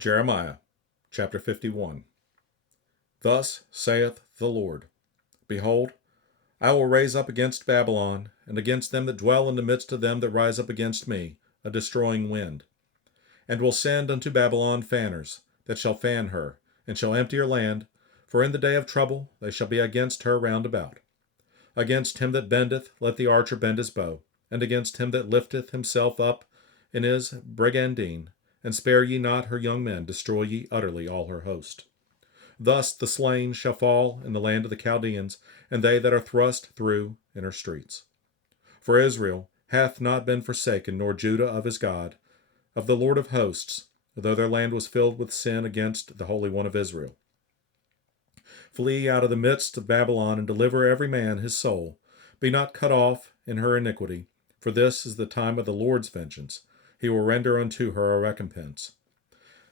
Jeremiah chapter 51. Thus saith the Lord, Behold, I will raise up against Babylon, and against them that dwell in the midst of them that rise up against me, a destroying wind, and will send unto Babylon fanners, that shall fan her, and shall empty her land, for in the day of trouble they shall be against her round about. Against him that bendeth, let the archer bend his bow, and against him that lifteth himself up in his brigandine, and spare ye not her young men, destroy ye utterly all her host. Thus the slain shall fall in the land of the Chaldeans, and they that are thrust through in her streets. For Israel hath not been forsaken, nor Judah of his God, of the Lord of hosts, though their land was filled with sin against the Holy One of Israel. Flee out of the midst of Babylon, and deliver every man his soul. Be not cut off in her iniquity, for this is the time of the Lord's vengeance. He will render unto her a recompense.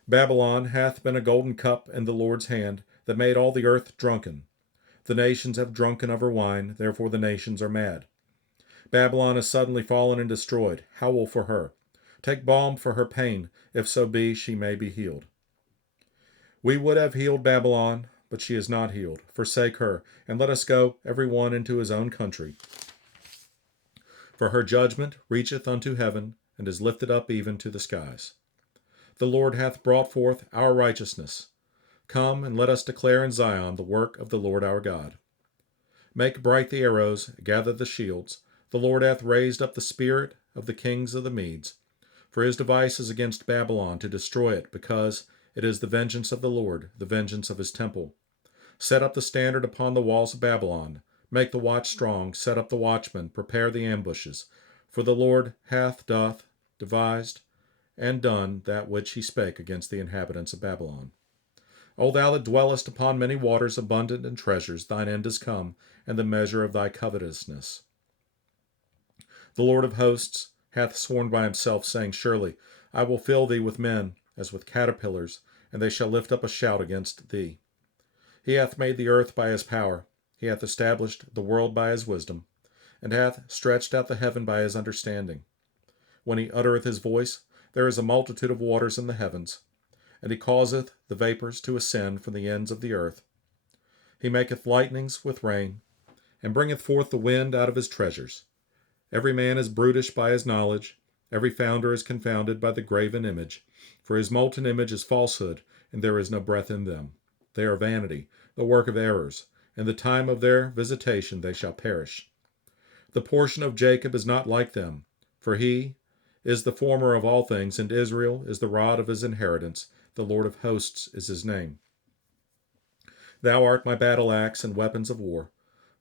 Babylon hath been a golden cup in the Lord's hand, that made all the earth drunken. The nations have drunken of her wine, therefore the nations are mad. Babylon is suddenly fallen and destroyed. Howl for her. Take balm for her pain, if so be she may be healed. We would have healed Babylon, but she is not healed. Forsake her, and let us go every one into his own country. For her judgment reacheth unto heaven, and is lifted up even to the skies. The Lord hath brought forth our righteousness. Come, and let us declare in Zion the work of the Lord our God. Make bright the arrows, gather the shields. The Lord hath raised up the spirit of the kings of the Medes. For his device is against Babylon, to destroy it, because it is the vengeance of the Lord, the vengeance of his temple. Set up the standard upon the walls of Babylon. Make the watch strong, set up the watchmen, prepare the ambushes. For the Lord doth devised and done that which he spake against the inhabitants of Babylon. O thou that dwellest upon many waters, abundant in treasures, thine end is come, and the measure of thy covetousness. The Lord of hosts hath sworn by himself, saying, Surely I will fill thee with men, as with caterpillars, and they shall lift up a shout against thee. He hath made the earth by his power, he hath established the world by his wisdom, and hath stretched out the heaven by his understanding. When he uttereth his voice, there is a multitude of waters in the heavens, and he causeth the vapors to ascend from the ends of the earth. He maketh lightnings with rain, and bringeth forth the wind out of his treasures. Every man is brutish by his knowledge, every founder is confounded by the graven image, for his molten image is falsehood, and there is no breath in them. They are vanity, the work of errors. In the time of their visitation they shall perish. The portion of Jacob is not like them, for he is the former of all things, and Israel is the rod of his inheritance. The Lord of hosts is his name. Thou art my battle axe and weapons of war.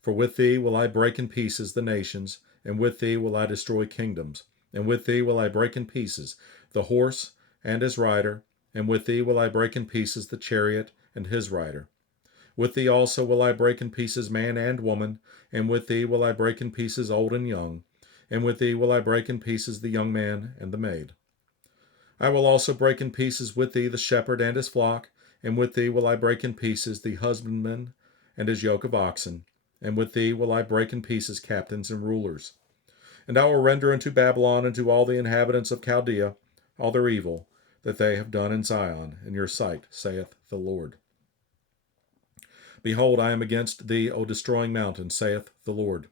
For with thee will I break in pieces the nations, and with thee will I destroy kingdoms, and with thee will I break in pieces the horse and his rider, and with thee will I break in pieces the chariot and his rider. With thee also will I break in pieces man and woman, and with thee will I break in pieces old and young, and with thee will I break in pieces the young man and the maid. I will also break in pieces with thee the shepherd and his flock, and with thee will I break in pieces the husbandman and his yoke of oxen, and with thee will I break in pieces captains and rulers. And I will render unto Babylon and to all the inhabitants of Chaldea all their evil that they have done in Zion, in your sight, saith the Lord. Behold, I am against thee, O destroying mountain, saith the Lord,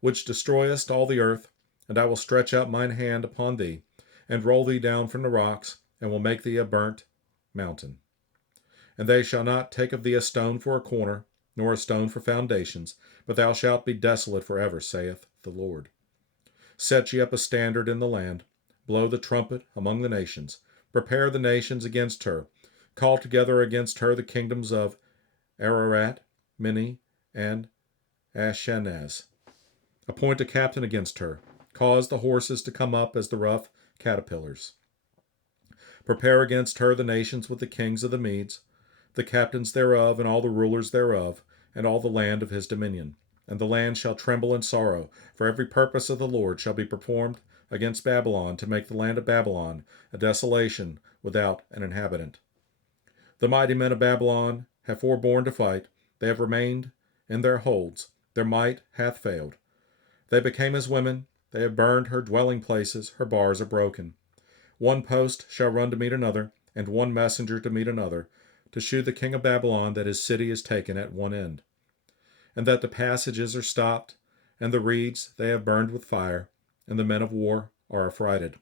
which destroyest all the earth, and I will stretch out mine hand upon thee, and roll thee down from the rocks, and will make thee a burnt mountain. And they shall not take of thee a stone for a corner, nor a stone for foundations, but thou shalt be desolate forever, saith the Lord. Set ye up a standard in the land, blow the trumpet among the nations, prepare the nations against her, call together against her the kingdoms of Ararat, Minni, and Ashenaz. Appoint a captain against her, cause the horses to come up as the rough caterpillars. Prepare against her the nations with the kings of the Medes, the captains thereof, and all the rulers thereof, and all the land of his dominion. And the land shall tremble in sorrow, for every purpose of the Lord shall be performed against Babylon, to make the land of Babylon a desolation without an inhabitant. The mighty men of Babylon have forborne to fight, they have remained in their holds, their might hath failed. They became as women, they have burned her dwelling places, her bars are broken. One post shall run to meet another, and one messenger to meet another, to shew the king of Babylon that his city is taken at one end, and that the passages are stopped, and the reeds they have burned with fire, and the men of war are affrighted.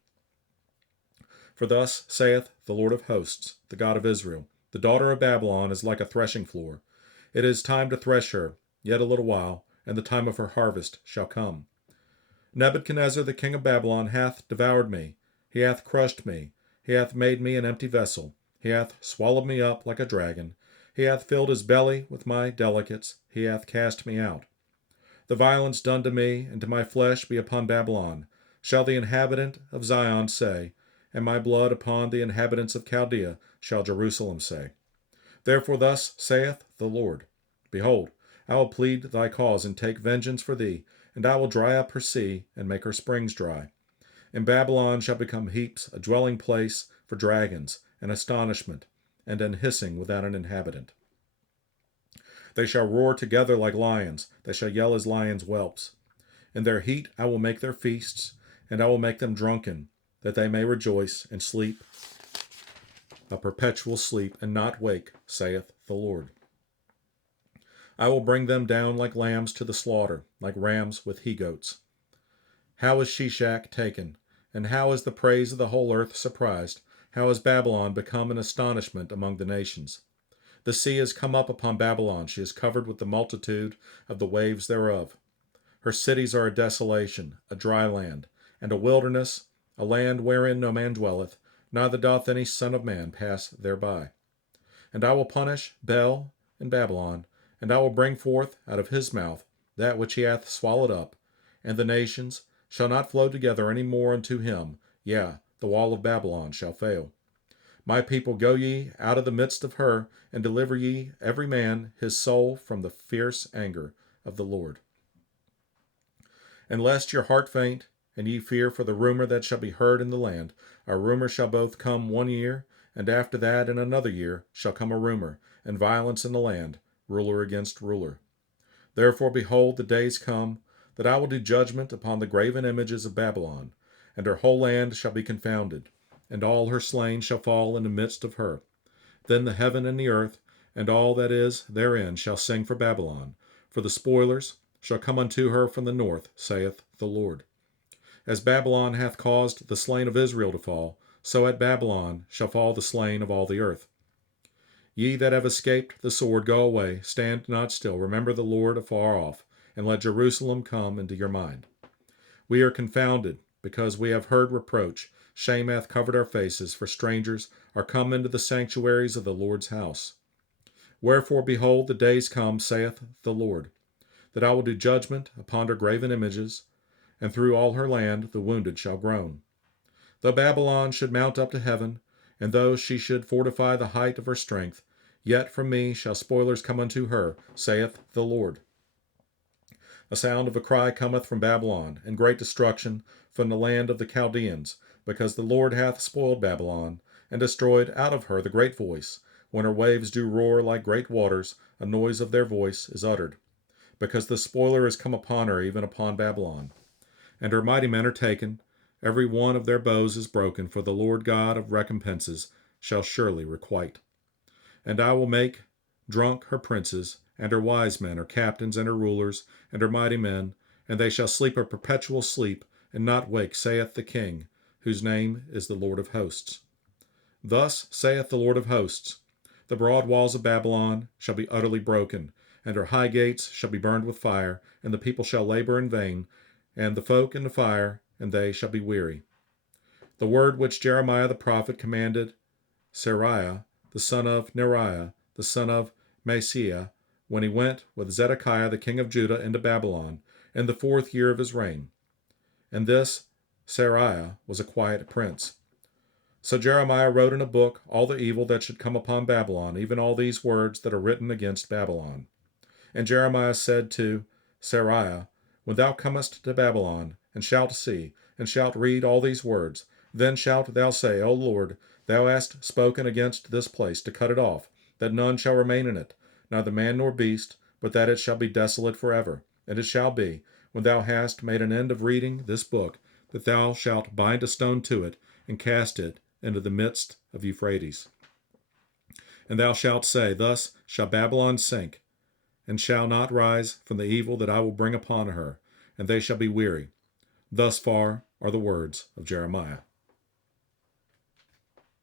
For thus saith the Lord of hosts, the God of Israel, the daughter of Babylon is like a threshing floor. It is time to thresh her, yet a little while, and the time of her harvest shall come. Nebuchadnezzar the king of Babylon hath devoured me, he hath crushed me, he hath made me an empty vessel, he hath swallowed me up like a dragon, he hath filled his belly with my delicates, he hath cast me out. The violence done to me and to my flesh be upon Babylon, shall the inhabitant of Zion say, and my blood upon the inhabitants of Chaldea shall Jerusalem say. Therefore thus saith the Lord, Behold, I will plead thy cause and take vengeance for thee, and I will dry up her sea and make her springs dry. And Babylon shall become heaps, a dwelling place for dragons, an astonishment, and an hissing without an inhabitant. They shall roar together like lions, they shall yell as lions' whelps. In their heat I will make their feasts, and I will make them drunken, that they may rejoice and sleep a perpetual sleep, and not wake, saith the Lord. I will bring them down like lambs to the slaughter, like rams with he-goats. How is Shishak taken? And how is the praise of the whole earth surprised? How is Babylon become an astonishment among the nations? The sea is come up upon Babylon, she is covered with the multitude of the waves thereof. Her cities are a desolation, a dry land, and a wilderness, a land wherein no man dwelleth, neither doth any son of man pass thereby. And I will punish Bel and Babylon, and I will bring forth out of his mouth that which he hath swallowed up, and the nations shall not flow together any more unto him, yea, the wall of Babylon shall fail. My people, go ye out of the midst of her, and deliver ye every man his soul from the fierce anger of the Lord. And lest your heart faint, and ye fear for the rumor that shall be heard in the land, a rumor shall both come 1 year, and after that in another year shall come a rumor, and violence in the land, ruler against ruler. Therefore, behold, the days come, that I will do judgment upon the graven images of Babylon, and her whole land shall be confounded, and all her slain shall fall in the midst of her. Then the heaven and the earth, and all that is therein, shall sing for Babylon, for the spoilers shall come unto her from the north, saith the Lord. As Babylon hath caused the slain of Israel to fall, so at Babylon shall fall the slain of all the earth. Ye that have escaped the sword, go away, stand not still, remember the Lord afar off, and let Jerusalem come into your mind. We are confounded, because we have heard reproach. Shame hath covered our faces, for strangers are come into the sanctuaries of the Lord's house. Wherefore, behold, the days come, saith the Lord, that I will do judgment upon her graven images, and through all her land the wounded shall groan. Though Babylon should mount up to heaven, and though she should fortify the height of her strength, yet from me shall spoilers come unto her, saith the Lord. A sound of a cry cometh from Babylon, and great destruction from the land of the Chaldeans, because the Lord hath spoiled Babylon, and destroyed out of her the great voice. When her waves do roar like great waters, a noise of their voice is uttered. Because the spoiler is come upon her, even upon Babylon. And her mighty men are taken, every one of their bows is broken, for the Lord God of recompenses shall surely requite. And I will make drunk her princes, and her wise men, her captains, and her rulers, and her mighty men, and they shall sleep a perpetual sleep, and not wake, saith the King, whose name is the Lord of hosts. Thus saith the Lord of hosts, the broad walls of Babylon shall be utterly broken, and her high gates shall be burned with fire, and the people shall labor in vain, and the folk in the fire, and they shall be weary. The word which Jeremiah the prophet commanded Seraiah, the son of Neriah, the son of Maaseiah, when he went with Zedekiah the king of Judah into Babylon, in the 4th year of his reign. And this Seraiah was a quiet prince. So Jeremiah wrote in a book all the evil that should come upon Babylon, even all these words that are written against Babylon. And Jeremiah said to Seraiah, When thou comest to Babylon, and shalt see, and shalt read all these words, then shalt thou say, O Lord, thou hast spoken against this place, to cut it off, that none shall remain in it, neither man nor beast, but that it shall be desolate forever. And it shall be, when thou hast made an end of reading this book, that thou shalt bind a stone to it, and cast it into the midst of Euphrates. And thou shalt say, Thus shall Babylon sink, and shall not rise from the evil that I will bring upon her, and they shall be weary. Thus far are the words of Jeremiah.